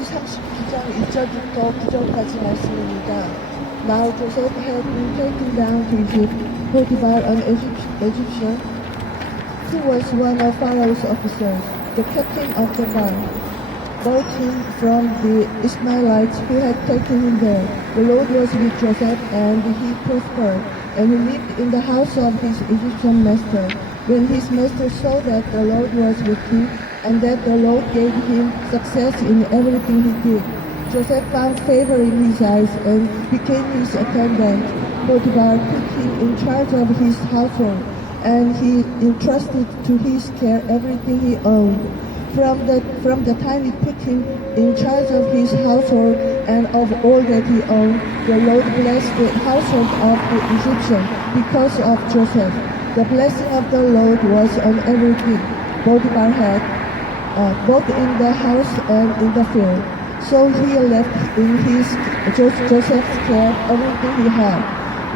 창세기 39장 1절부터 9절까지 말씀입니다. Now Joseph had been taken down to Egypt. Potiphar, an Egyptian, who was one of Pharaoh's officers, the captain of the guard, bought him from the Ishmaelites who had taken him there. The Lord was with Joseph, and he prospered, and he lived in the house of his Egyptian master. When his master saw that the Lord was with him, and that the Lord gave him success in everything he did, Joseph found favor in his eyes and became his attendant. Potiphar put him in charge of his household, and he entrusted to his care everything he owned. From the time he put him in charge of his household and of all that he owned, the Lord blessed the household of the Egyptian because of Joseph. The blessing of the Lord was on everything Potiphar had, both in the house and in the field. So he left in Joseph's care everything he had,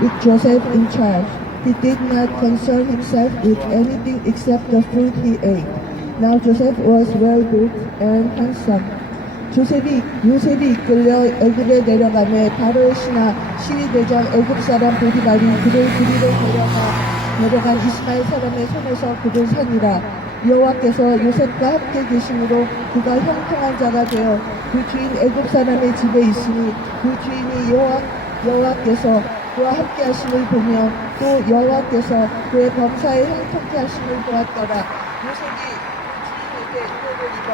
with Joseph in charge. He did not concern himself with anything except the food he ate. Now Joseph was well built and handsome. 요셉이 이끌려 애굽에 내려가매 바로의 신하 시위대장 애굽 사람 보디발이 그를 그리로 데려간 이스마엘 사람의 손에서 그를 산이라. 여호와께서 요셉과 함께 계심으로 그가 형통한 자가 되어 그 주인 애굽 사람의 집에 있으니 그 주인이 여호와께서 그와 함께 하심을 보며 또 여호와께서 그의 범사에 형통케 하심을 보았더라. 요셉이 주인에게 은혜를 입어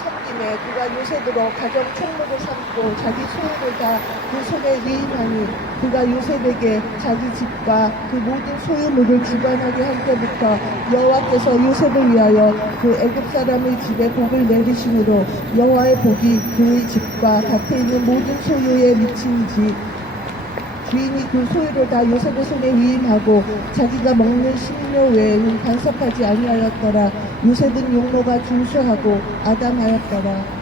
섬김에 그가 요셉으로 가정 총무를 삼고 자기 소유를 다 그 손에 위임하니 그가 요셉에게 자기 집과 그 모든 소유물을 주관하게 할 때부터 여호와께서 요셉을 위하여 그 애굽 사람의 집에 복을 내리심으로 여호와의 복이 그의 집과 밭에 있는 모든 소유에 미친지 주인이 그 소유를 다 요셉의 손에 위임하고 자기가 먹는 식료 외에는 간섭하지 아니하였더라. 요셉은 용모가 준수하고 아담하였더라.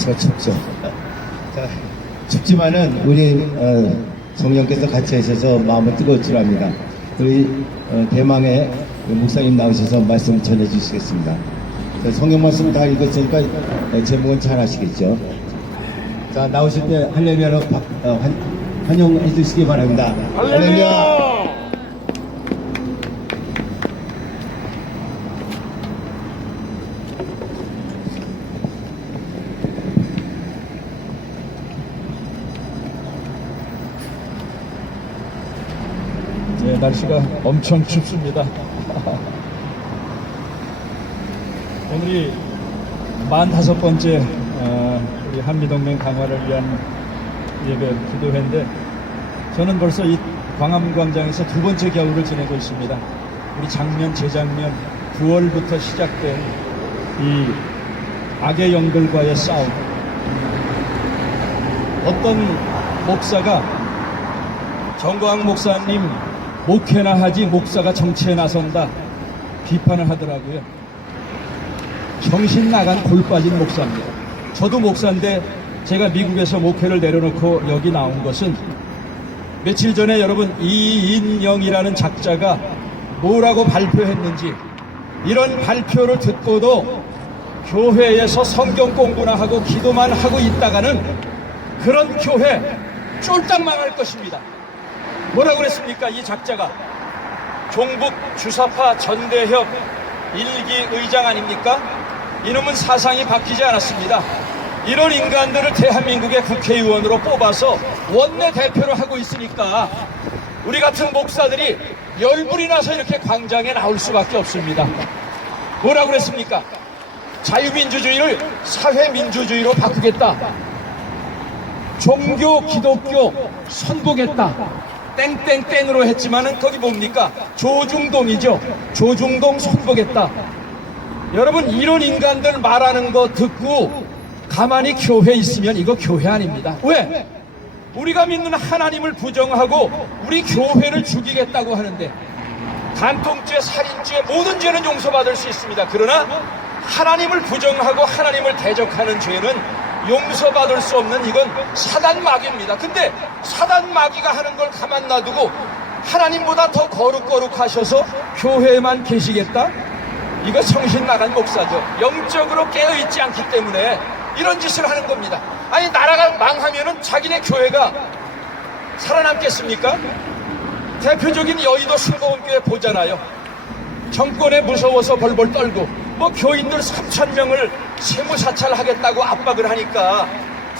날씨가 춥죠. 자, 춥지만은 우리 성령께서 같이 하셔서 마음은 뜨거울 줄 압니다. 우리 대망의 목사님 나오셔서 말씀 전해주시겠습니다. 성경 말씀 다 읽었으니까 제목은 잘 아시겠죠. 자, 나오실 때 할렐루야로 환영해 주시기 바랍니다. 할렐루야! 네, 날씨가 엄청 춥습니다. 오늘이 45번째 우리 한미동맹 강화를 위한 예배 기도회인데, 저는 벌써 이 광화문광장에서 두 번째 겨울을 지내고 있습니다. 우리 작년, 재작년 9월부터 시작된 이 악의 영들과의 싸움. 어떤 목사가 정광 목사님 목회나 하지 목사가 정치에 나선다 비판을 하더라고요. 정신 나간 골 빠진 목사입니다. 저도 목사인데 제가 미국에서 목회를 내려놓고 여기 나온 것은, 며칠 전에 여러분 이인영이라는 작자가 뭐라고 발표했는지, 이런 발표를 듣고도 교회에서 성경 공부나 하고 기도만 하고 있다가는 그런 교회 쫄딱 망할 것입니다. 뭐라고 그랬습니까? 이 작자가 종북 주사파 전대협 1기 의장 아닙니까? 이놈은 사상이 바뀌지 않았습니다. 이런 인간들을 대한민국의 국회의원으로 뽑아서 원내대표로 하고 있으니까 우리 같은 목사들이 열불이 나서 이렇게 광장에 나올 수밖에 없습니다. 뭐라고 그랬습니까? 자유민주주의를 사회민주주의로 바꾸겠다. 종교 기독교 선보겠다. 땡땡땡으로 했지만은 거기 뭡니까? 조중동이죠. 조중동 선보겠다. 여러분, 이런 인간들 말하는 거 듣고 가만히 교회에 있으면 이거 교회 아닙니다. 왜? 우리가 믿는 하나님을 부정하고 우리 교회를 죽이겠다고 하는데, 간통죄, 살인죄 모든 죄는 용서받을 수 있습니다. 그러나 하나님을 부정하고 하나님을 대적하는 죄는 용서받을 수 없는, 이건 사단 마귀입니다. 근데 사단 마귀가 하는 걸 가만 놔두고 하나님보다 더 거룩거룩하셔서 교회에만 계시겠다? 이거 정신 나간 목사죠. 영적으로 깨어있지 않기 때문에 이런 짓을 하는 겁니다. 아니, 나라가 망하면은 자기네 교회가 살아남겠습니까? 대표적인 여의도 순복음교회 보잖아요. 정권에 무서워서 벌벌 떨고 뭐 교인들 3,000명을 세무사찰하겠다고 압박을 하니까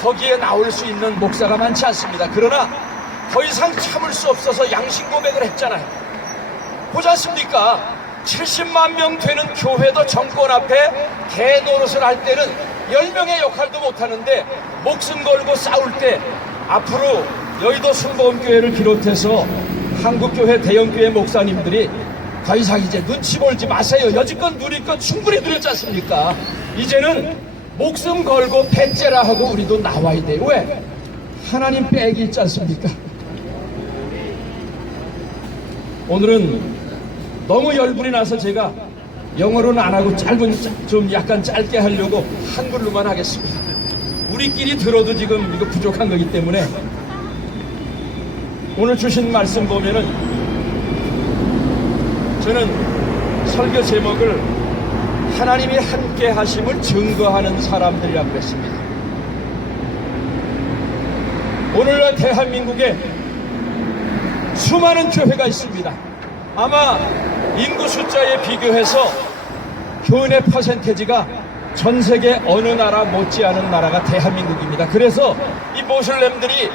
거기에 나올 수 있는 목사가 많지 않습니다. 그러나 더 이상 참을 수 없어서 양심 고백을 했잖아요. 보지 않습니까? 70만 명 되는 교회도 정권 앞에 개 노릇을 할 때는 10명의 역할도 못하는데, 목숨 걸고 싸울 때 앞으로 여의도 순복음교회를 비롯해서 한국교회 대형교회 목사님들이 더 이상 이제 눈치 볼지 마세요. 여지껏 누릴 건 충분히 누렸지 않습니까? 이제는 목숨 걸고 배째라 하고 우리도 나와야 돼요. 왜? 하나님 백이 있지 않습니까? 오늘은 너무 열불이 나서 제가 영어로는 안 하고 좀 약간 짧게 하려고 한글로만 하겠습니다. 우리끼리 들어도 지금 이거 부족한 거기 때문에, 오늘 주신 말씀 보면은 저는 설교 제목을 하나님이 함께 하심을 증거하는 사람들이라고 했습니다. 오늘날 대한민국에 수많은 교회가 있습니다. 아마 인구 숫자에 비교해서 교인의 퍼센테이지가 전 세계 어느 나라 못지않은 나라가 대한민국입니다. 그래서 이 모슬렘들이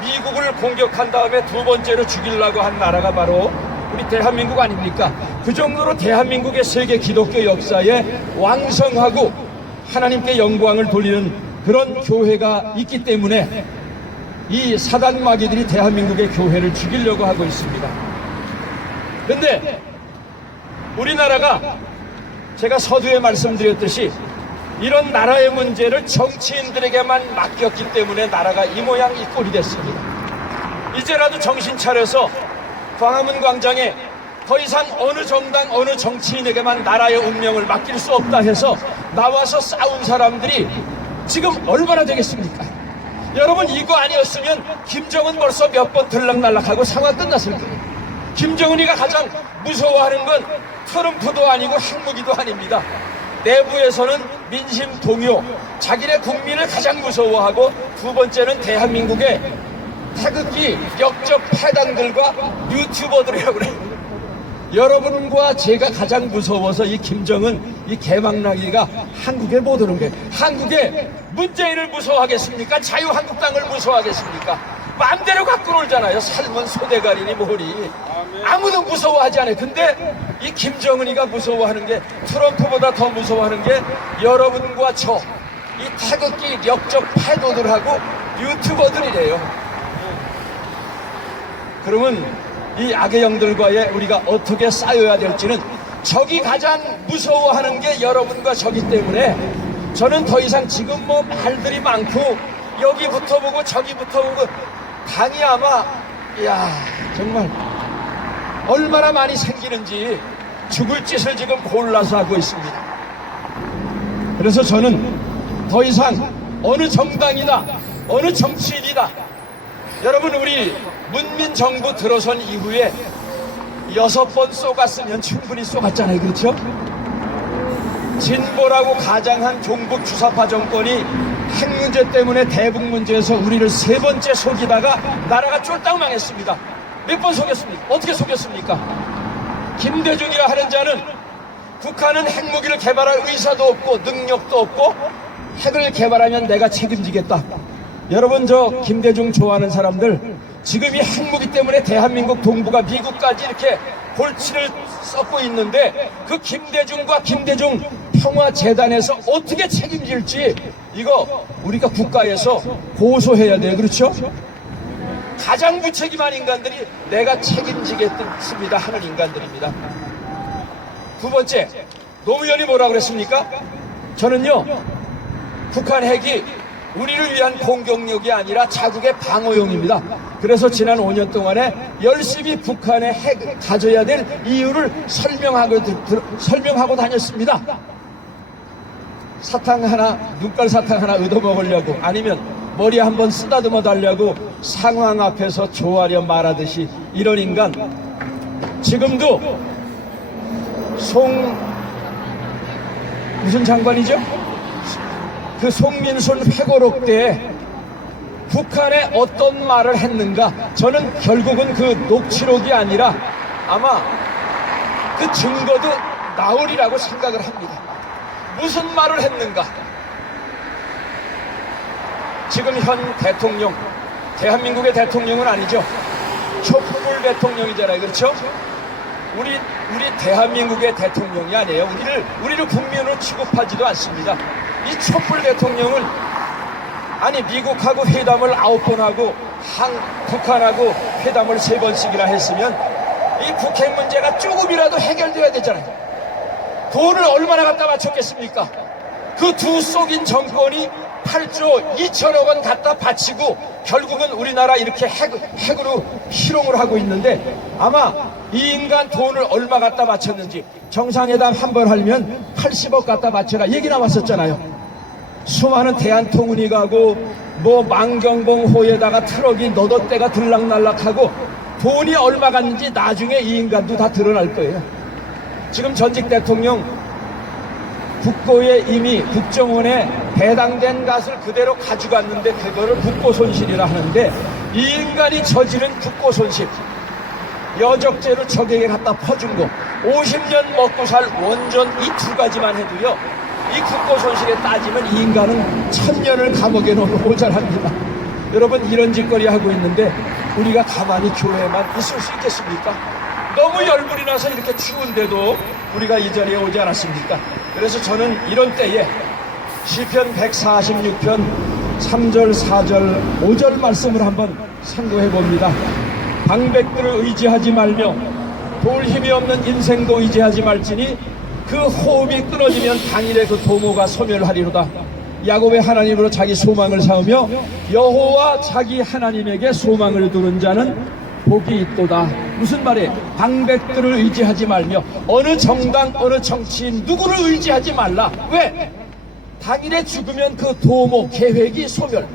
미국을 공격한 다음에 두 번째로 죽이려고 한 나라가 바로 우리 대한민국 아닙니까? 그 정도로 대한민국의 세계 기독교 역사에 왕성하고 하나님께 영광을 돌리는 그런 교회가 있기 때문에 이 사단 마귀들이 대한민국의 교회를 죽이려고 하고 있습니다. 그런데 우리나라가 제가 서두에 말씀드렸듯이 이런 나라의 문제를 정치인들에게만 맡겼기 때문에 나라가 이 모양 이 꼴이 됐습니다. 이제라도 정신 차려서 광화문 광장에 더 이상 어느 정당 어느 정치인에게만 나라의 운명을 맡길 수 없다 해서 나와서 싸운 사람들이 지금 얼마나 되겠습니까? 여러분, 이거 아니었으면 김정은 벌써 몇 번 들락날락하고 상황 끝났을 거예요. 김정은이가 가장 무서워하는 건 트럼프도 아니고 핵무기도 아닙니다. 내부에서는 민심 동요, 자기네 국민을 가장 무서워하고, 두 번째는 대한민국의 태극기 역적 패당들과 유튜버들이라고 그래요. 여러분과 제가 가장 무서워서 이 김정은, 이 개망나기가 한국에 못 오는 거예요. 한국에 문재인을 무서워하겠습니까? 자유한국당을 무서워하겠습니까? 마음대로 갖고 놀잖아요. 삶은 소대가리니 뭐니. 아무도 무서워하지 않아요. 근데 이 김정은이가 무서워하는 게, 트럼프보다 더 무서워하는 게 여러분과 저, 이 태극기 역적 패도들하고 유튜버들이래요. 그러면 이 악의 영들과의 우리가 어떻게 싸워야 될지는, 적이 가장 무서워하는 게 여러분과 저기 때문에 저는 더 이상 지금 뭐 말들이 많고 여기 붙어보고 저기 붙어보고 당이 아마, 이야, 정말 얼마나 많이 생기는지 죽을 짓을 지금 골라서 하고 있습니다. 그래서 저는 더 이상 어느 정당이나 어느 정치인이다, 여러분, 우리 문민정부 들어선 이후에 6번 쏘갔으면 충분히 쏘갔잖아요. 그렇죠? 진보라고 가장한 종북 주사파 정권이 핵 문제 때문에 대북 문제에서 우리를 3번째 속이다가 나라가 쫄딱 망했습니다. 몇 번 속였습니까? 어떻게 속였습니까? 김대중이라 하는 자는 북한은 핵무기를 개발할 의사도 없고 능력도 없고 핵을 개발하면 내가 책임지겠다. 여러분, 저 김대중 좋아하는 사람들, 지금 이 핵무기 때문에 대한민국 동부가 미국까지 이렇게 골치를 썩고 있는데, 그 김대중과 김대중 평화재단에서 어떻게 책임질지 이거 우리가 국가에서 고소해야 돼요. 그렇죠? 가장 무책임한 인간들이 내가 책임지겠습니다 하는 인간들입니다. 두 번째, 노무현이 뭐라고 그랬습니까? 저는요, 북한 핵이 우리를 위한 공격력이 아니라 자국의 방어용입니다. 그래서 지난 5년 동안에 열심히 북한의 핵을 가져야 될 이유를 설명하고 다녔습니다. 사탕 하나, 눈깔 사탕 하나 얻어먹으려고, 아니면 머리 한번 쓰다듬어 달라고 상황 앞에서 조아려 말하듯이, 이런 인간 지금도 무슨 장관이죠? 그 송민순 회고록 때 북한에 어떤 말을 했는가, 저는 결국은 그 녹취록이 아니라 아마 그 증거도 나오리라고 생각을 합니다. 무슨 말을 했는가. 지금 현 대통령, 대한민국의 대통령은 아니죠. 촛불 대통령이잖아요. 그렇죠? 우리 대한민국의 대통령이 아니에요. 우리를 국민으로 취급하지도 않습니다. 이 촛불 대통령은, 아니, 미국하고 회담을 9번 하고 북한하고 회담을 3번씩이나 했으면 이 북핵 문제가 조금이라도 해결돼야 되잖아요. 돈을 얼마나 갖다 바쳤겠습니까? 그 두 속인 정권이 8조 2천억 원 갖다 바치고 결국은 우리나라 이렇게 핵으로 희롱을 하고 있는데, 아마 이 인간 돈을 얼마 갖다 바쳤는지, 정상회담 한 번 하려면 80억 갖다 바쳐라 얘기 나왔었잖아요. 수많은 대한통운이 가고 뭐 만경봉호에다가 트럭이 너덧대가 들락날락하고 돈이 얼마 갔는지 나중에 이 인간도 다 드러날 거예요. 지금 전직 대통령 국고에 이미 국정원에 배당된 값을 그대로 가져갔는데 그거를 국고손실이라 하는데, 이 인간이 저지른 국고손실, 여적죄로 적에게 갖다 퍼준 거, 50년 먹고 살 원전 이 2가지만 해도요, 이 국고손실에 따지면 이 인간은 1000년을 감옥에 넣으면 모자랍니다. 여러분, 이런 짓거리 하고 있는데 우리가 가만히 교회만 있을 수 있겠습니까? 너무 열불이 나서 이렇게 추운데도 우리가 이 자리에 오지 않았습니까? 그래서 저는 이런 때에 시편 146편 3절, 4절, 5절 말씀을 한번 상고해 봅니다. 방백들을 의지하지 말며 도울 힘이 없는 인생도 의지하지 말지니 그 호흡이 끊어지면 당일에 그 도모가 소멸하리로다. 야곱의 하나님으로 자기 소망을 삼으며 여호와 자기 하나님에게 소망을 두는 자는 복이 있도다. 무슨 말이에요? 방백들을 의지하지 말며, 어느 정당, 어느 정치인 누구를 의지하지 말라. 왜? 당일에 죽으면 그 도모 계획이 소멸.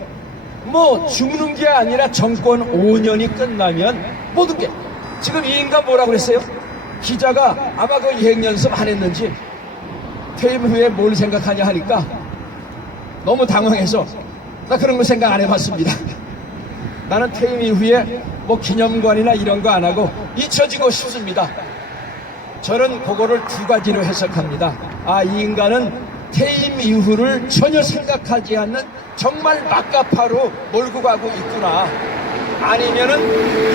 뭐 죽는 게 아니라 정권 5년이 끝나면 모든 게. 지금 이 인간 뭐라고 그랬어요? 기자가 아마 그 이행연습 안 했는지 퇴임 후에 뭘 생각하냐 하니까 너무 당황해서 나 그런 거 생각 안 해봤습니다. 나는 퇴임 이후에 뭐 기념관이나 이런 거 안 하고 잊혀지고 싶습니다. 저는 그거를 두 가지로 해석합니다. 아, 이 인간은 퇴임 이후를 전혀 생각하지 않는 정말 막가파로 몰고 가고 있구나. 아니면은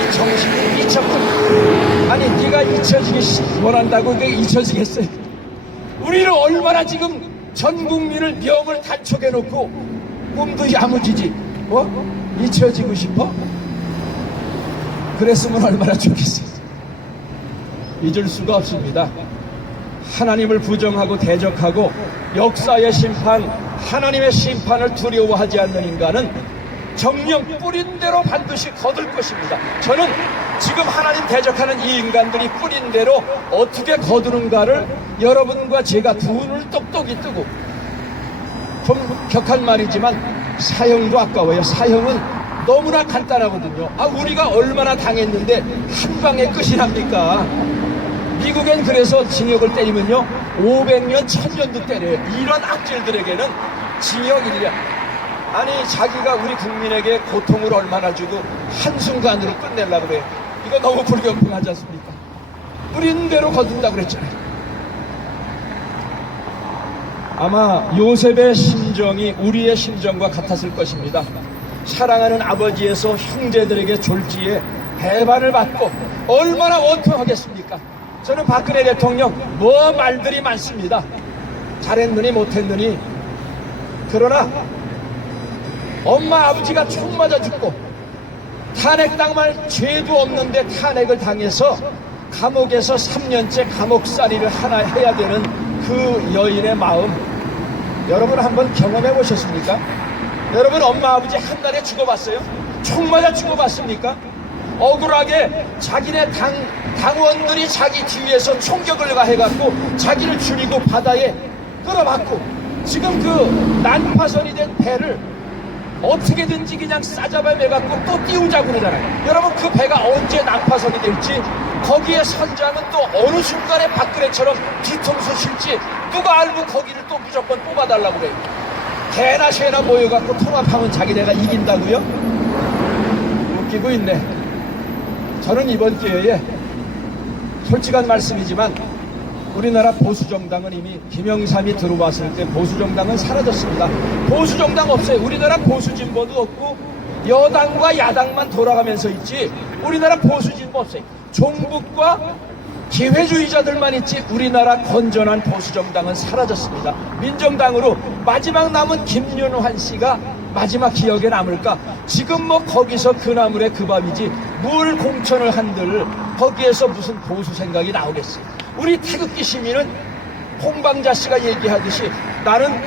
이 정신이 잊혔구나. 아니, 네가 잊혀지기 원한다고 그게 잊혀지겠어요? 우리는 얼마나 지금 전 국민을 명을 단촉해놓고 꿈도 야무지지. 잊혀지고 싶어? 그랬으면 얼마나 좋겠어요. 잊을 수가 없습니다. 하나님을 부정하고 대적하고 역사의 심판, 하나님의 심판을 두려워하지 않는 인간은 정령 뿌린 대로 반드시 거둘 것입니다. 저는 지금 하나님 대적하는 이 인간들이 뿌린 대로 어떻게 거두는가를 여러분과 제가 두 눈을 똑똑히 뜨고, 좀 격한 말이지만 사형도 아까워요. 사형은 너무나 간단하거든요. 우리가 얼마나 당했는데 한 방에 끝이 납니까? 미국엔 그래서 징역을 때리면요 500년, 1000년도 때려요. 이런 악질들에게는 징역 1년. 아니, 자기가 우리 국민에게 고통을 얼마나 주고 한순간으로 끝내려고 그래요. 이거 너무 불공평하지 않습니까? 뿌린 대로 거둔다고 그랬잖아요. 아마 요셉의 심정이 우리의 심정과 같았을 것입니다. 사랑하는 아버지에서 형제들에게 졸지에 배반을 받고 얼마나 원통하겠습니까? 저는 박근혜 대통령 뭐 말들이 많습니다. 잘했느니 못했느니. 그러나 엄마 아버지가 총 맞아 죽고 탄핵당할 죄도 없는데 탄핵을 당해서 감옥에서 3년째 감옥살이를 하나 해야 되는 그 여인의 마음, 여러분 한번 경험해 보셨습니까? 여러분 엄마 아버지 한 달에 죽어봤어요? 총 맞아 죽어봤습니까? 억울하게 자기네 당원들이 자기 뒤에서 총격을 가해갖고 자기를 죽이고 바다에 끌어박고 지금 그 난파선이 된 배를 어떻게든지 그냥 싸잡아 매갖고 또 띄우자고 그러잖아요. 여러분 그 배가 언제 난파선이 될지, 거기에 선장은 또 어느 순간에 박근혜처럼 뒤통수 칠지 누가 알고 거기를 또 무조건 뽑아달라고 그래요. 개나 새나 모여갖고 통합하면 자기네가 이긴다고요? 웃기고 있네. 저는 이번 기회에 솔직한 말씀이지만 우리나라 보수정당은 이미 김영삼이 들어왔을 때 보수정당은 사라졌습니다. 보수정당 없어요. 우리나라 보수진보도 없고 여당과 야당만 돌아가면서 있지 우리나라 보수진보 없어요. 종북과 기회주의자들만 있지 우리나라 건전한 보수정당은 사라졌습니다. 민정당으로 마지막 남은 김윤환 씨가 마지막 기억에 남을까? 지금 뭐 거기서 그 나물에 그 밥이지 뭘 공천을 한들 거기에서 무슨 보수 생각이 나오겠어요. 우리 태극기 시민은 홍방자 씨가 얘기하듯이 나는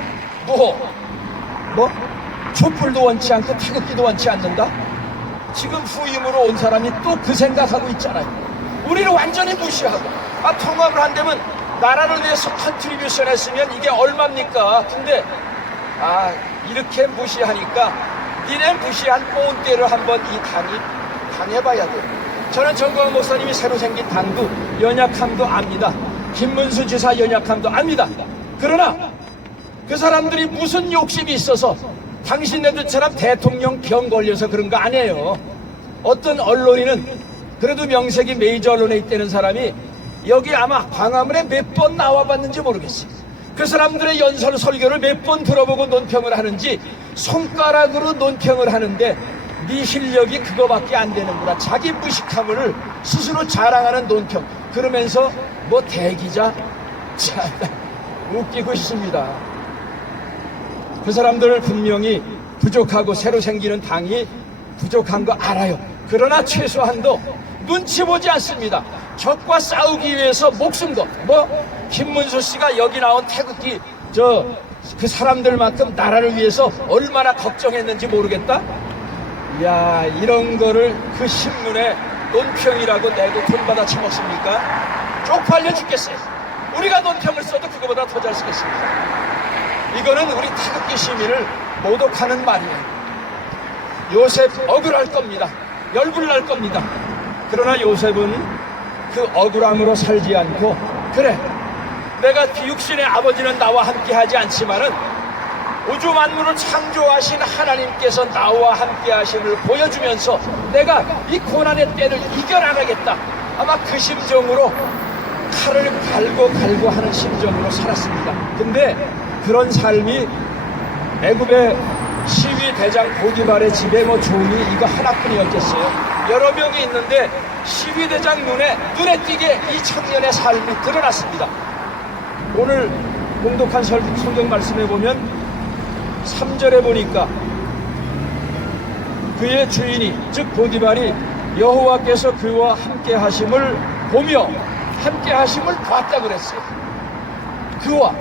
촛불도 원치 않고 태극기도 원치 않는다. 지금 후임으로 온 사람이 또 그 생각하고 있잖아요. 우리를 완전히 무시하고 통합을 한다면 나라를 위해서 컨트리뷰션 했으면 이게 얼마입니까? 근데 이렇게 무시하니까 니네 무시한 꼰대를 한번 이 당이 당해봐야 돼요. 저는 정광훈 목사님이 새로 생긴 당도 연약함도 압니다. 김문수 지사 연약함도 압니다. 그러나 그 사람들이 무슨 욕심이 있어서 당신네들처럼 대통령 병 걸려서 그런 거 아니에요. 어떤 언론인은 그래도 명색이 메이저 언론에 있다는 사람이 여기 아마 광화문에 몇 번 나와봤는지 모르겠어요. 그 사람들의 연설 설교를 몇 번 들어보고 논평을 하는지 손가락으로 논평을 하는데 네 실력이 그거밖에 안 되는구나. 자기 무식함을 스스로 자랑하는 논평. 그러면서 뭐 대기자? 참 웃기고 싶습니다. 그 사람들 분명히 부족하고 새로 생기는 당이 부족한 거 알아요. 그러나 최소한도 눈치 보지 않습니다. 적과 싸우기 위해서 목숨도 김문수 씨가 여기 나온 태극기 그 사람들만큼 나라를 위해서 얼마나 걱정했는지 모르겠다. 이야, 이런 거를 그 신문에 논평이라고 내고 돈 받아 처먹습니까? 쪽팔려 죽겠어요. 우리가 논평을 써도 그거보다 더 잘 쓰겠습니다. 이거는 우리 태극기 시민을 모독하는 말이에요. 요셉 억울할 겁니다. 열불날 겁니다. 그러나 요셉은 그 억울함으로 살지 않고, 그래, 내가 육신의 아버지는 나와 함께 하지 않지만은 우주 만물을 창조하신 하나님께서 나와 함께 하심을 보여주면서 내가 이 고난의 때를 이겨나가겠다. 아마 그 심정으로 칼을 갈고 하는 심정으로 살았습니다. 근데 그런 삶이 애굽의 시위 대장 보디발의 집에 뭐 종이 이거 하나뿐이었겠어요. 여러 명이 있는데 시위 대장 눈에 띄게 이 청년의 삶이 드러났습니다. 오늘 공독한 성경 말씀에 보면 3절에 보니까 그의 주인이 즉 보디발이 여호와께서 그와 함께 하심을 보며 함께 하심을 봤다 그랬어요. 그와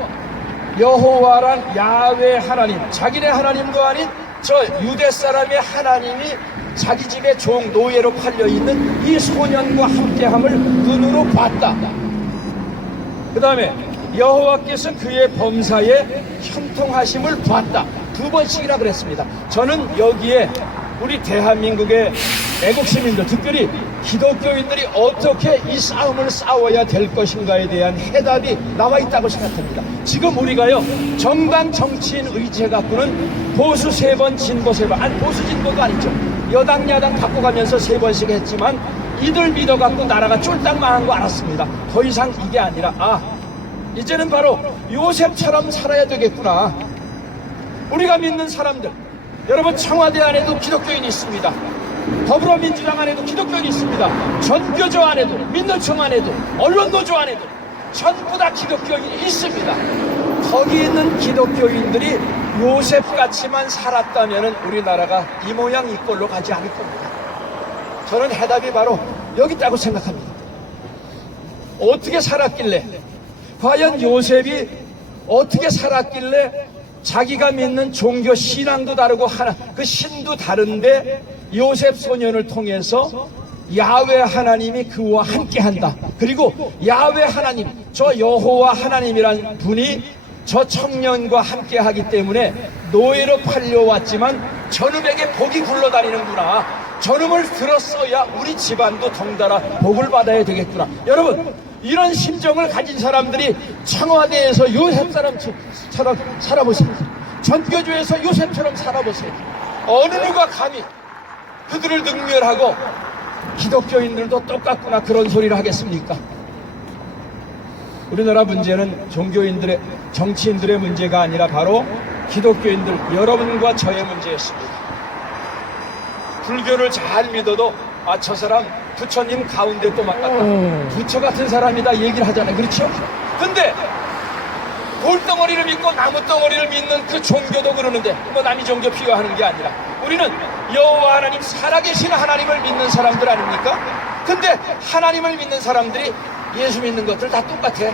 여호와란 야훼 하나님, 자기네 하나님도 아닌 저 유대 사람의 하나님이 자기 집에 종 노예로 팔려있는 이 소년과 함께함을 눈으로 봤다. 그 다음에 여호와께서 그의 범사에 형통하심을 봤다. 2번씩이나 그랬습니다. 저는 여기에 우리 대한민국의 애국 시민들, 특별히 기독교인들이 어떻게 이 싸움을 싸워야 될 것인가에 대한 해답이 나와 있다고 생각합니다. 지금 우리가요, 정당 정치인 의제 갖고는 보수 3번, 진보 3번, 아니 보수 진보가 아니죠. 여당 야당 바꿔가면서 3번씩 했지만 이들 믿어갖고 나라가 쫄딱 망한 거 알았습니다. 더 이상 이게 아니라 이제는 바로 요셉처럼 살아야 되겠구나. 우리가 믿는 사람들, 여러분 청와대 안에도 기독교인이 있습니다. 더불어민주당 안에도 기독교인이 있습니다. 전교조 안에도, 민노총 안에도, 언론노조 안에도 전부 다 기독교인이 있습니다. 거기 있는 기독교인들이 요셉같이만 살았다면 우리나라가 이 모양 이 꼴로 가지 않을 겁니다. 저는 해답이 바로 여기 있다고 생각합니다. 어떻게 살았길래, 과연 요셉이 어떻게 살았길래 자기가 믿는 종교 신앙도 다르고 그 신도 다른데 요셉 소년을 통해서 야훼 하나님이 그와 함께한다. 그리고 야훼 하나님, 저 여호와 하나님이란 분이 저 청년과 함께하기 때문에 노예로 팔려왔지만 저놈에게 복이 굴러다니는구나. 저놈을 들었어야 우리 집안도 덩달아 복을 받아야 되겠구나. 여러분, 이런 심정을 가진 사람들이 청와대에서 요셉처럼 살아보세요. 전교조에서 요셉처럼 살아보세요. 어느 누가 감히 그들을 능멸하고 기독교인들도 똑같구나 그런 소리를 하겠습니까? 우리나라 문제는 종교인들의, 정치인들의 문제가 아니라 바로 기독교인들, 여러분과 저의 문제였습니다. 불교를 잘 믿어도 저 사람 부처님 가운데 또 맞갔다. 부처 같은 사람이다 얘기를 하잖아요. 그렇죠? 근데 돌덩어리를 믿고 나무덩어리를 믿는 그 종교도 그러는데 뭐 남이 종교 비하하는 게 아니라 우리는 여호와 하나님, 살아계신 하나님을 믿는 사람들 아닙니까? 근데 하나님을 믿는 사람들이 예수 믿는 것들 다 똑같아.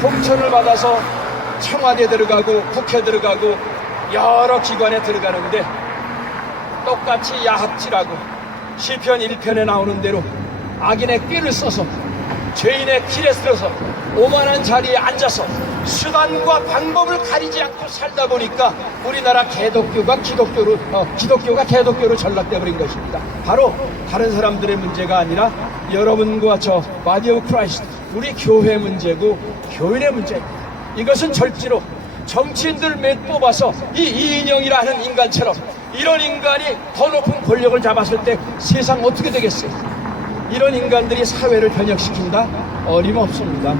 공천을 받아서 청와대 들어가고 국회 들어가고 여러 기관에 들어가는데 똑같이 야합질하고 시편 1편에 나오는 대로 악인의 꾀를 써서 죄인의 길에 들어서 오만한 자리에 앉아서 수단과 방법을 가리지 않고 살다 보니까 우리나라 기독교가 개독교로 전락돼 버린 것입니다. 바로 다른 사람들의 문제가 아니라 여러분과 저 바디 오브 크라이스트, 우리 교회 문제고 교인의 문제입니다. 이것은 절대로 정치인들 몇 뽑아서 이 이인영이라는 인간처럼 이런 인간이 더 높은 권력을 잡았을 때 세상 어떻게 되겠어요? 이런 인간들이 사회를 변혁시킨다? 어림없습니다.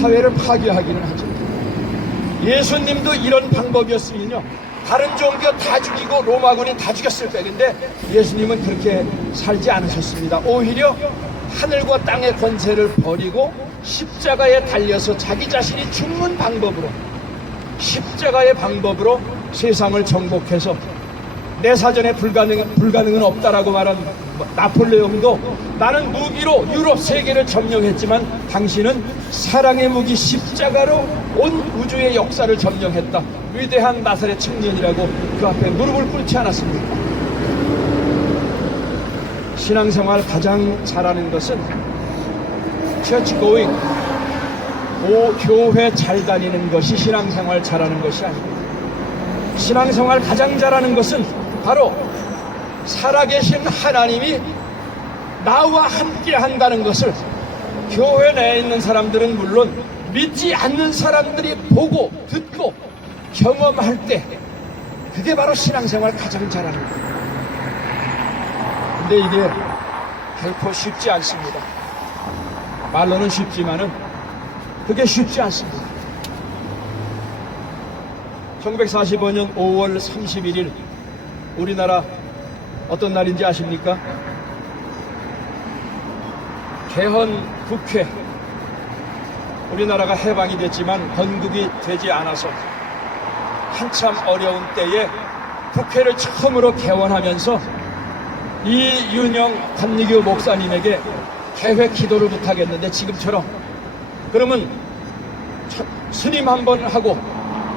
사회를 파괴하기는 하죠. 예수님도 이런 방법이었으면요, 다른 종교 다 죽이고 로마군인 다 죽였을 거예요. 근데 예수님은 그렇게 살지 않으셨습니다. 오히려 하늘과 땅의 권세를 버리고 십자가에 달려서 자기 자신이 죽는 방법으로, 십자가의 방법으로 세상을 정복해서 내 사전에 불가능은 없다라고 말한 나폴레옹도 나는 무기로 유럽 세계를 점령했지만 당신은 사랑의 무기 십자가로 온 우주의 역사를 점령했다. 위대한 나사렛 청년이라고 그 앞에 무릎을 꿇지 않았습니까? 신앙생활 가장 잘하는 것은 church going, 교회 잘 다니는 것이 신앙생활 잘하는 것이 아닙니다. 신앙생활 가장 잘하는 것은 바로 살아계신 하나님이 나와 함께 한다는 것을 교회 내에 있는 사람들은 물론 믿지 않는 사람들이 보고 듣고 경험할 때 그게 바로 신앙생활 가장 잘하는 거예요. 근데 이게 결코 쉽지 않습니다. 말로는 쉽지만은 그게 쉽지 않습니다. 1945년 5월 31일 우리나라 어떤 날인지 아십니까? 개헌 국회. 우리나라가 해방이 됐지만 건국이 되지 않아서 한참 어려운 때에 국회를 처음으로 개원하면서 이윤영 관리교 목사님에게 개회 기도를 부탁했는데 지금처럼 그러면 스님 한 번 하고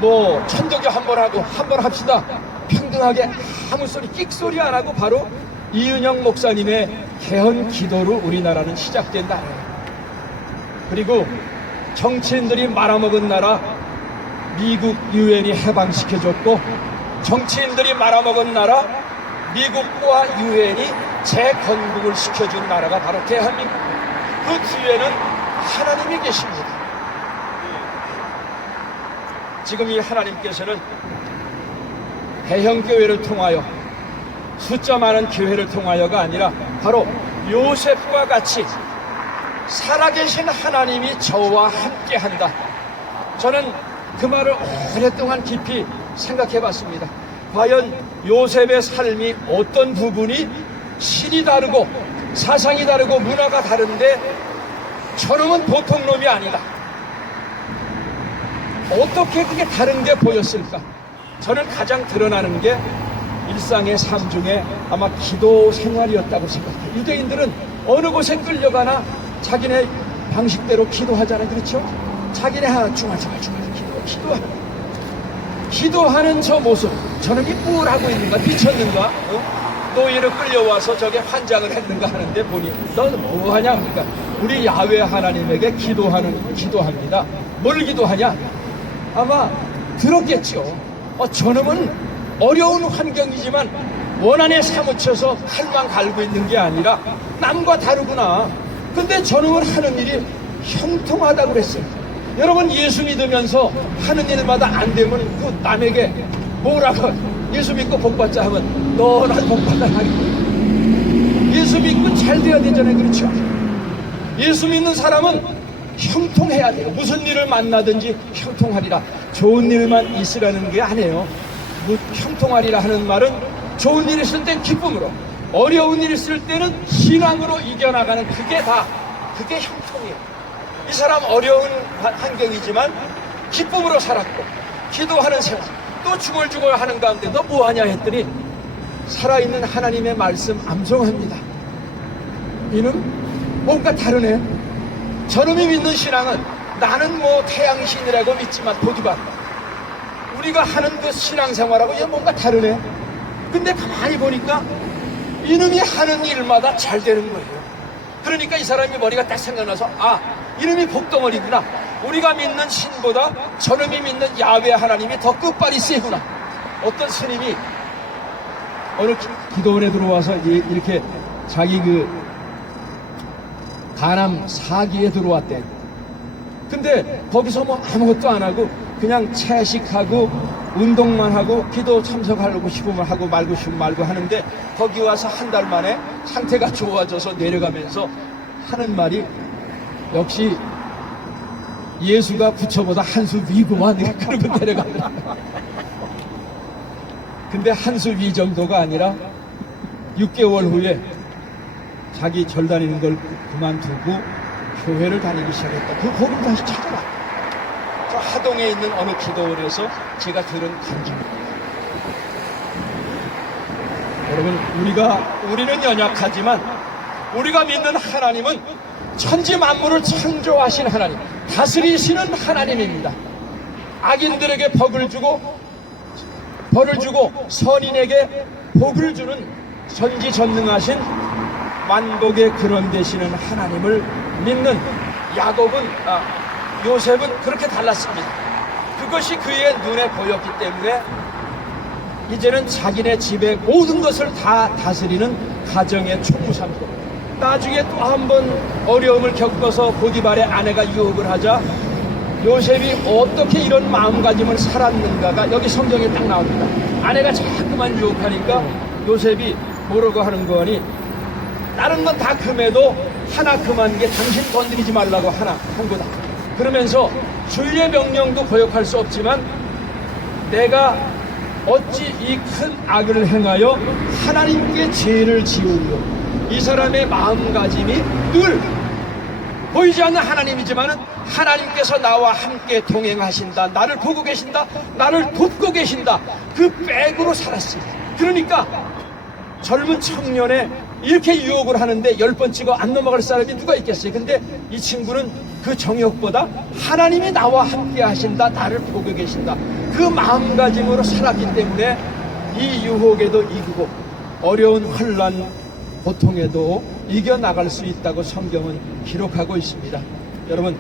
뭐 천도교 한 번 하고 한 번 합시다. 평등하게 아무 소리 끽소리 안 하고 바로 이윤영 목사님의 개헌 기도로 우리나라는 시작된 나라예요. 그리고 정치인들이 말아먹은 나라 미국 유엔이 해방시켜줬고 정치인들이 말아먹은 나라 미국과 유엔이 재건국을 시켜준 나라가 바로 대한민국. 그 뒤에는 하나님이 계십니다. 지금 이 하나님께서는 대형 교회를 통하여 숫자 많은 교회를 통하여가 아니라 바로 요셉과 같이 살아계신 하나님이 저와 함께 한다. 저는 그 말을 오랫동안 깊이 생각해 봤습니다. 과연 요셉의 삶이 어떤 부분이 신이 다르고 사상이 다르고 문화가 다른데 저놈은 보통 놈이 아니다. 어떻게 그게 다른 게 보였을까? 저는 가장 드러나는 게 일상의 삶 중에 아마 기도 생활이었다고 생각해요. 유대인들은 어느 곳에 끌려가나 자기네 방식대로 기도하잖아요. 그렇죠? 자기네 중얼중얼 기도하는 저 모습, 저놈이 뭘 하고 있는가? 미쳤는가? 노예로 끌려와서 저게 환장을 했는가 하는데 보니 너는 뭐하냐? 그러니까 우리 야훼 하나님에게 기도합니다. 뭘 기도하냐? 아마 들었겠죠. 저놈은 어려운 환경이지만 원한에 사무쳐서 칼만 갈고 있는 게 아니라 남과 다르구나. 근데 저놈은 하는 일이 형통하다고 그랬어요. 여러분 예수 믿으면서 하는 일마다 안 되면 그 남에게 뭐라고 예수 믿고 복 받자 하면 너는 복 받아 하겠니? 예수 믿고 잘 돼야 되잖아요. 그렇죠? 예수 믿는 사람은 형통해야 돼요. 무슨 일을 만나든지 형통하리라. 좋은 일만 있으라는 게 아니에요. 형통하리라 하는 말은 좋은 일 있을 땐 기쁨으로, 어려운 일 있을 때는 신앙으로 이겨나가는 그게 형통이에요. 이 사람 어려운 환경이지만 기쁨으로 살았고 기도하는 생활, 또 중얼중얼 하는 가운데 너 뭐하냐 했더니 살아있는 하나님의 말씀 암송합니다. 이는 뭔가 다르네. 저놈이 믿는 신앙은 나는 뭐 태양신이라고 믿지만 보디바 우리가 하는 그 신앙생활하고 얘 뭔가 다르네. 근데 가만히 보니까 이놈이 하는 일마다 잘 되는 거예요. 그러니까 이 사람이 머리가 딱 생각나서 이놈이 복덩어리구나. 우리가 믿는 신보다 저놈이 믿는 야훼 하나님이 더 끝발이 세구나. 어떤 스님이 어느 기도원에 들어와서 이렇게 자기 그 가남 사기에 들어왔대. 근데 거기서 뭐 아무것도 안 하고 그냥 채식하고 운동만 하고 기도 참석하려고 싶으면 하고 말고 싶으면 말고 하는데 거기 와서 한 달 만에 상태가 좋아져서 내려가면서 하는 말이 역시 예수가 부처보다 한 수 위구만 그러고 내려간다. 근데 한 수 위 정도가 아니라 6개월 후에 자기 절 다니는 걸 그만두고 교회를 다니기 시작했다. 그 거기를 다시 찾아라. 저 하동에 있는 어느 기도원에서 제가 들은 간증입니다. 여러분 우리는 연약하지만 우리가 믿는 하나님은 천지 만물을 창조하신 하나님, 다스리시는 하나님입니다. 악인들에게 벌을 주고 선인에게 복을 주는 전지전능하신 만복의 근원 되시는 하나님을 믿는 야곱은 요셉은 그렇게 달랐습니다. 그것이 그의 눈에 보였기 때문에 이제는 자기네 집의 모든 것을 다 다스리는 가정의 총무삼고, 나중에 또 한 번 어려움을 겪어서 보디발의 아내가 유혹을 하자 요셉이 어떻게 이런 마음가짐을 살았는가가 여기 성경에 딱 나옵니다. 아내가 자꾸만 유혹하니까 요셉이 뭐라고 하는 거니, 다른 건 다 금해도 하나 금한 게 당신 건드리지 말라고 하나 한 거다. 그러면서 주의 명령도 거역할 수 없지만 내가 어찌 이 큰 악을 행하여 하나님께 죄를 지으려. 이 사람의 마음가짐이 늘 보이지 않는 하나님이지만은 하나님께서 나와 함께 동행하신다, 나를 보고 계신다, 나를 돕고 계신다, 그 백으로 살았습니다. 그러니까 젊은 청년에 이렇게 유혹을 하는데 10번 찍어 안 넘어갈 사람이 누가 있겠어요? 근데 이 친구는 그 정욕보다 하나님이 나와 함께 하신다, 나를 보고 계신다, 그 마음가짐으로 살았기 때문에 이 유혹에도 이기고 어려운 환난, 고통에도 이겨나갈 수 있다고 성경은 기록하고 있습니다. 여러분,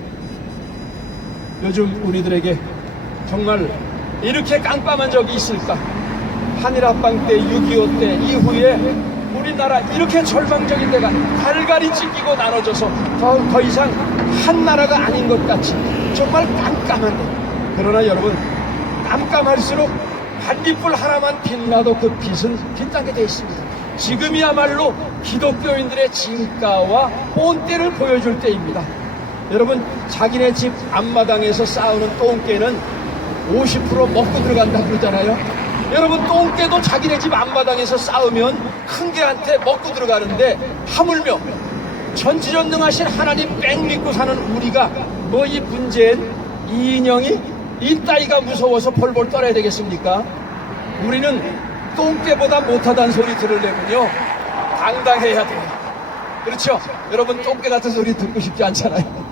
요즘 우리들에게 정말 이렇게 깜깜한 적이 있을까? 한일합방 때, 6.25 때 이후에 우리나라 이렇게 절망적인 데가 갈갈이 찢기고 나눠져서 더 이상 한 나라가 아닌 것 같이 정말 깜깜한데, 그러나 여러분, 깜깜할수록 반딧불 하나만 빛나도 그 빛은 빛나게 되어 있습니다. 지금이야말로 기독교인들의 진가와 본때를 보여줄 때입니다. 여러분, 자기네 집 앞마당에서 싸우는 똥개는 50% 먹고 들어간다 그러잖아요. 여러분, 똥개도 자기네 집 앞마당에서 싸우면 큰 개한테 먹고 들어가는데, 하물며 전지전능하신 하나님 뺑 믿고 사는 우리가 뭐 이 문제엔 이 인형이 이따위가 무서워서 벌벌 떨어야 되겠습니까? 우리는 똥개보다 못하다는 소리 들으려면요 당당해야 돼요. 그렇죠? 여러분, 똥개 같은 소리 듣고 싶지 않잖아요.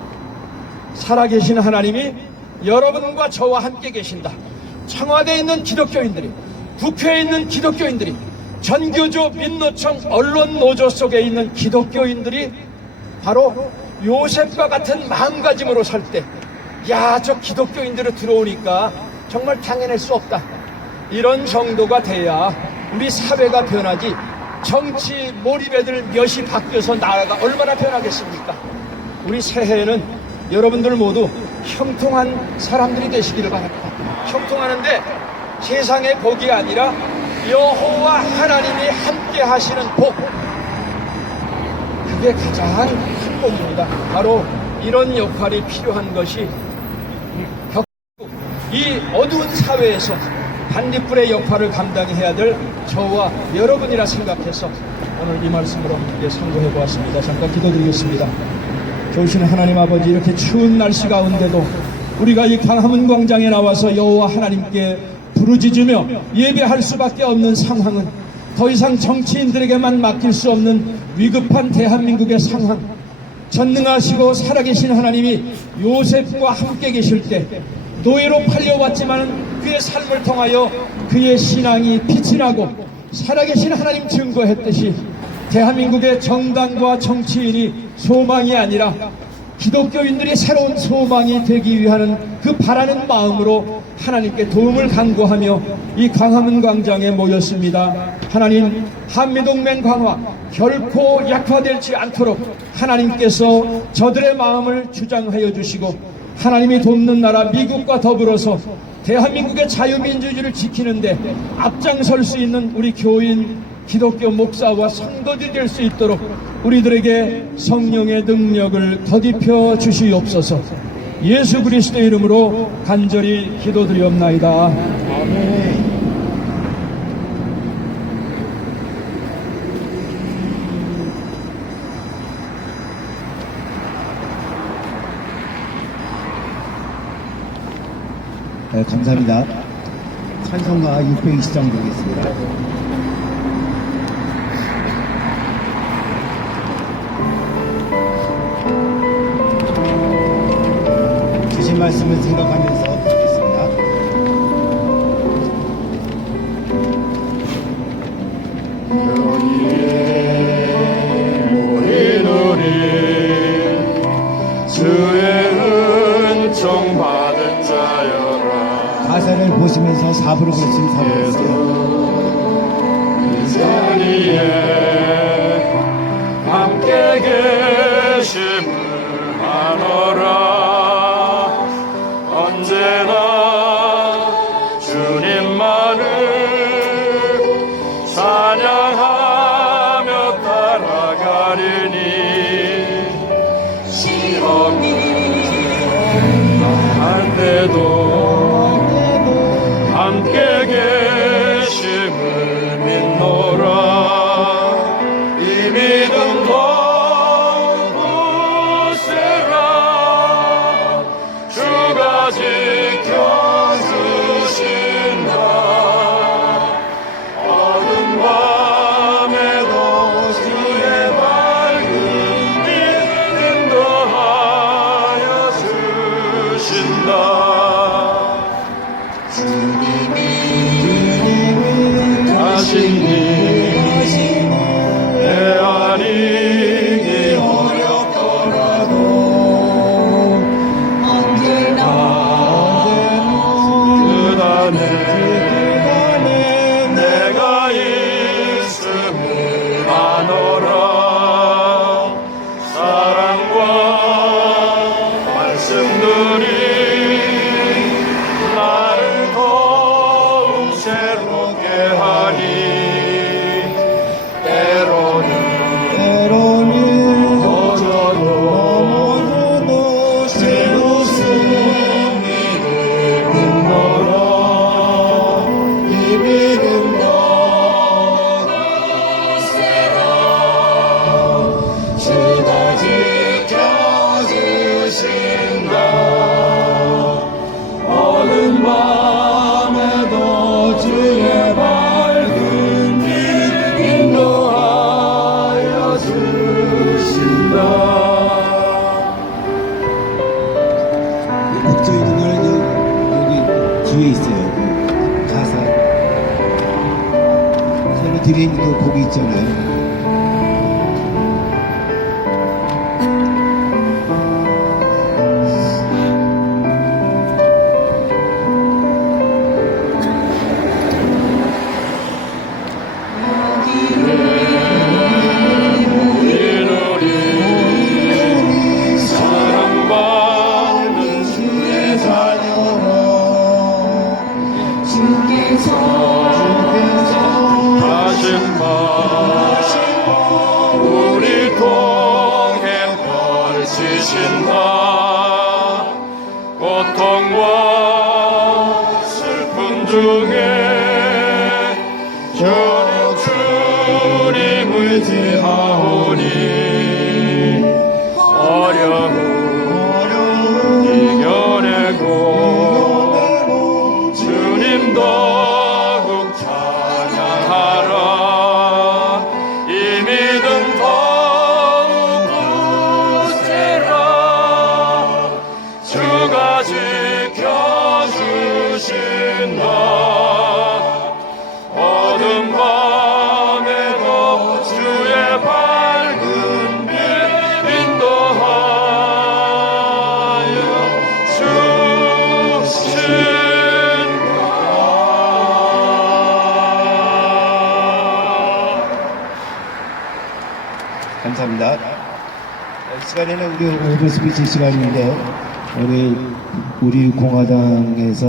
살아계신 하나님이 여러분과 저와 함께 계신다. 청와대에 있는 기독교인들이, 국회에 있는 기독교인들이, 전교조, 민노총, 언론노조 속에 있는 기독교인들이 바로 요셉과 같은 마음가짐으로 살 때, 야, 저 기독교인들이 들어오니까 정말 당해낼 수 없다, 이런 정도가 돼야 우리 사회가 변하지, 정치 몰입애들 몇이 바뀌어서 나라가 얼마나 변하겠습니까? 우리 새해에는 여러분들 모두 형통한 사람들이 되시기를 바랍니다. 형통하는데 세상의 복이 아니라 여호와 하나님이 함께 하시는 복, 그게 가장 큰 복입니다. 바로 이런 역할이 필요한 것이 이 어두운 사회에서 반딧불의 역할을 감당해야 될 저와 여러분이라 생각해서 오늘 이 말씀으로 함께 선고해 보았습니다. 잠깐 기도드리겠습니다. 좋으신 하나님 아버지, 이렇게 추운 날씨 가운데도 우리가 이 광화문 광장에 나와서 여호와 하나님께 부르짖으며 예배할 수밖에 없는 상황은 더 이상 정치인들에게만 맡길 수 없는 위급한 대한민국의 상황, 전능하시고 살아계신 하나님이 요셉과 함께 계실 때 노예로 팔려왔지만 그의 삶을 통하여 그의 신앙이 빛이 나고 살아계신 하나님 증거했듯이 대한민국의 정당과 정치인이 소망이 아니라 기독교인들이 새로운 소망이 되기 위한 그 바라는 마음으로 하나님께 도움을 간구하며 이 광화문 광장에 모였습니다. 하나님, 한미동맹 강화 결코 약화되지 않도록 하나님께서 저들의 마음을 주장하여 주시고, 하나님이 돕는 나라 미국과 더불어서 대한민국의 자유민주주의를 지키는데 앞장설 수 있는 우리 교인, 기독교 목사와 성도들이 될 수 있도록 우리들에게 성령의 능력을 더딥혀 주시옵소서. 예수 그리스도의 이름으로 간절히 기도드리옵나이다. 아멘. 네, 감사합니다. 찬송가 620장 드리겠습니다. 주신 말씀을 생각하면서 드리겠습니다. 여기에 모이노니 주의 은총 4부로 부르시면 4부로 부르세요. 이 자리에 함께 계심을 하노라. 언제나 주님만을 찬양하며 따라가리니 시험이 한데도 함께 계심을 믿노라. 이 믿음 더욱 굳세라. 주가 지켜주신다. 어두운 밤에도 주의 밝은 빛 인도하여 주신다. 하시니 내 아니기 어렵더라도 언제나 그단에 내가 있음을 아노라. 사랑과 말씀들이 나를 더욱 새롭게 하니 때로는 넘어져도 새로 승리를 믿노라. 이 믿음 더욱 굳세라. 주가 지켜주신다. 어두운 밤에도 주의 밝은 빛 인도하여 주신다. 곡조 있는 거는 여기 뒤에 있어요. 그 가사. 새로 드린 그 곡이 있잖아요. 우리 사랑받는 주의 자녀로 주께서 하신 말 우리 통해 펼치신다. 고통과 슬픔 중에 주님 의지하오니 어려움 이겨내고 주님 더욱 찬양하라. 이 믿음 더욱 굳세라. 주가 지켜주신다. 어둠 밤에도 주의 밝은 빛 인도하여 주신다. 감사합니다. 이 시간에는 우리 오브 스피치 시간인데 우리 공화당에서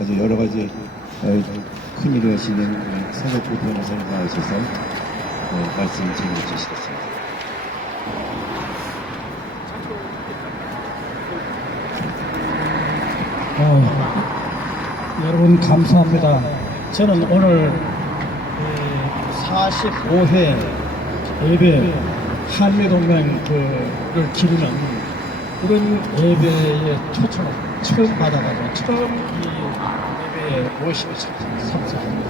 아주 여러 가지 큰 일을 하시는 서석구 변호사님 나오셔서 말씀 전해 주시겠습니다. 여러분 감사합니다. 저는 오늘 45회 예배 한미동맹 를 기리는 이런 예배의 초청을 처음 받아가지고 처음 이 예배에 모시고 참석합니다.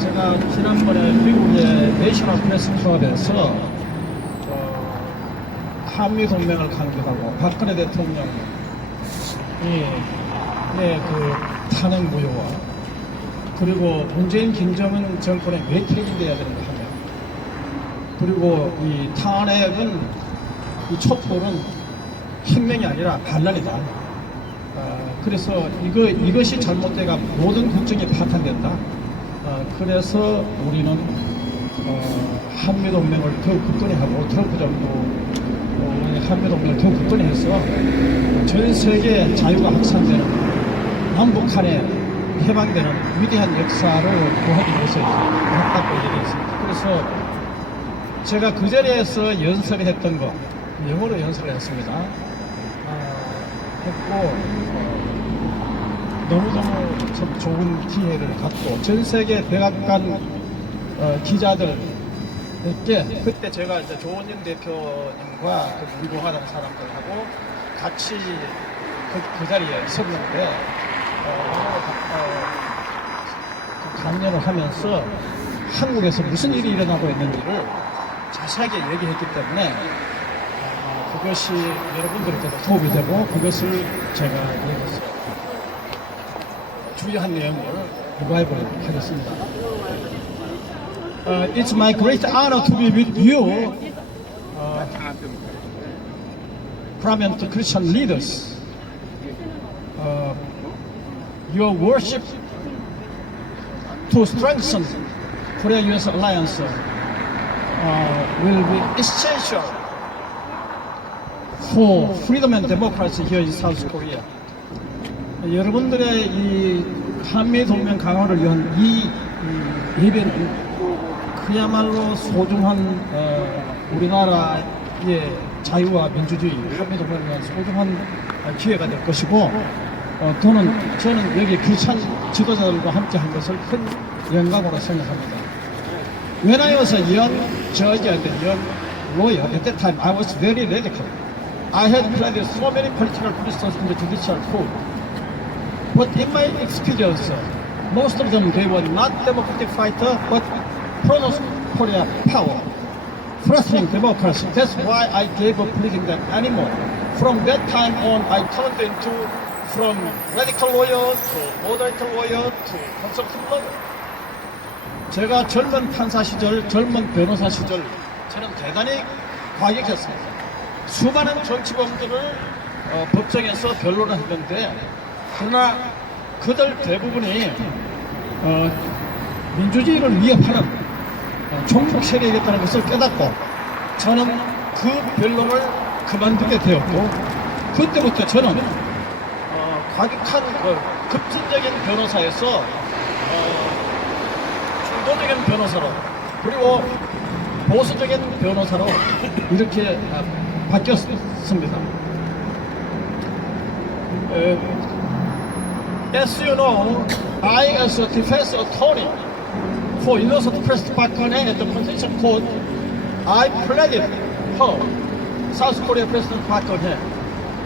제가 지난번에 미국의 내셔널 프레스 클럽에서 한미동맹을 강조하고 박근혜 대통령이 그 탄핵 무효와 그리고 문재인 김정은 정권의 왜 퇴진돼야 되는가 하며 그리고 이 탄핵은 이 촛불은 혁명이 아니라 반란이다. 그래서 이것이 잘못돼가 모든 국정이 파탄된다. 그래서 우리는 한미동맹을 더 굳건히 하고 트럼프 정부 한미동맹을 더 굳건히 해서 전 세계 자유가 확산되는 남북한에 해방되는 위대한 역사를 도와주기 위해서 했다고 얘기했습니다. 그래서 제가 그 자리에서 연설을 했던 거 영어로 연설을 했습니다. 했고 너무너무 참 좋은 기회를 갖고 전 세계 백악관 기자들에게 그때 제가 이제 조원영 대표님과 그 운동하는 사람들하고 같이 그 자리에 있었는데 그 강연을 하면서 한국에서 무슨 일이 일어나고 있는지를 자세하게 얘기했기 때문에 그것이 여러분들께도 도움이 되고 그것을 제가 여기서 주요한 내용을 리바이벌 하겠습니다. It's my great honor to be with you, prominent Christian leaders. Your worship to strengthen Korea-US alliance will be essential for freedom and democracy here in South Korea. 여러분들의 이 한미 동맹 강화를 위한 이 예배는 그야말로 소중한 우리나라의 자유와 민주주의, 한미 동맹을 위한 소중한 기회가 될 것이고 저는 여기 크리스찬 지도자들과 함께 한 것을 큰 영광으로 생각합니다. When I was a young judge and a young lawyer, at that time I was very radical. I had played so many political prisoners in the judicial court. But in my experience, most of them, they were not democratic fighters, but pro-North Korea power, threatening democracy. That's why I gave up pleading them anymore. From that time on, I turned into from radical lawyer to moderate lawyer to conservative lawyer. 제가 젊은 판사 시절, 젊은 변호사 시절, 저는 대단히 과격했습니다. 수많은 정치범들을 법정에서 변론을 했는데, 그러나 그들 대부분이 민주주의를 위협하는 종북 세력이었다는 것을 깨닫고 저는 그 변론을 그만두게 되었고 그때부터 저는 과격한 급진적인 변호사에서 중도적인 변호사로 그리고 보수적인 변호사로 이렇게 바뀌었습니다. As you know, I as a defense attorney for innocent President Park Geun-hye at the Constitutional Court, I pleaded her, South Korea President Park Geun-hye.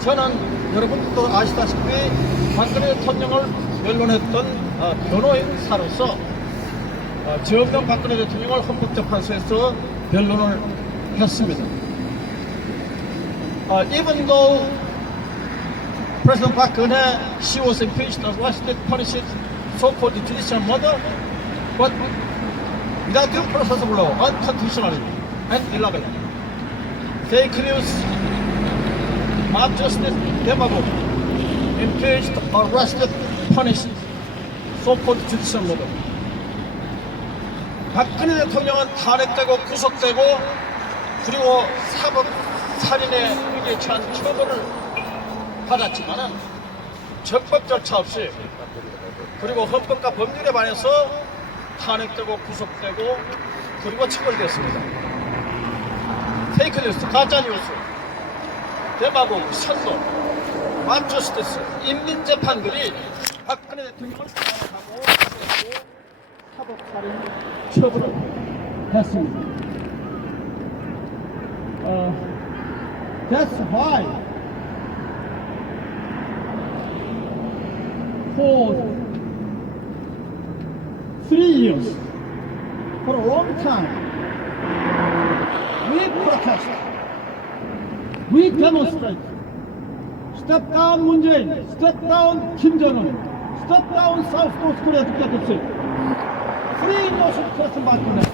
저는 여러분들도 아시다시피 박근혜 대통령을 변론했던 변호사로서 지엄명 박근혜 대통령을 헌법재판소에서 변론을 했습니다. Even though President Park Geun-hye, she was impeached, arrested, punished, so-called judicial murder, but without due process of law, unconstitutionally and illegally. Fake news, mob justice, demagogue, impeached, arrested, punished, so-called judicial murder. 박근혜 대통령은 탄핵되고 구속되고 그리고 사법 살인의 의지에 처한 처벌을 받았지만은 적법 절차 없이 그리고 헌법과 법률에 반해서 탄핵되고 구속되고 그리고 처벌되었습니다. 페이크 뉴스, 가짜 뉴스, 데마고그, 선동, 맘저스티스, 인민재판들이 박근혜 대통령을 탄핵하고 사법살인 처벌을 했습니다. That's why for 3 years, for a long time, we protest, we demonstrate, step down Moon Jae-in, step down Kim Jong-un, step down South Korea dictatorship, free North President Park Geun-hye.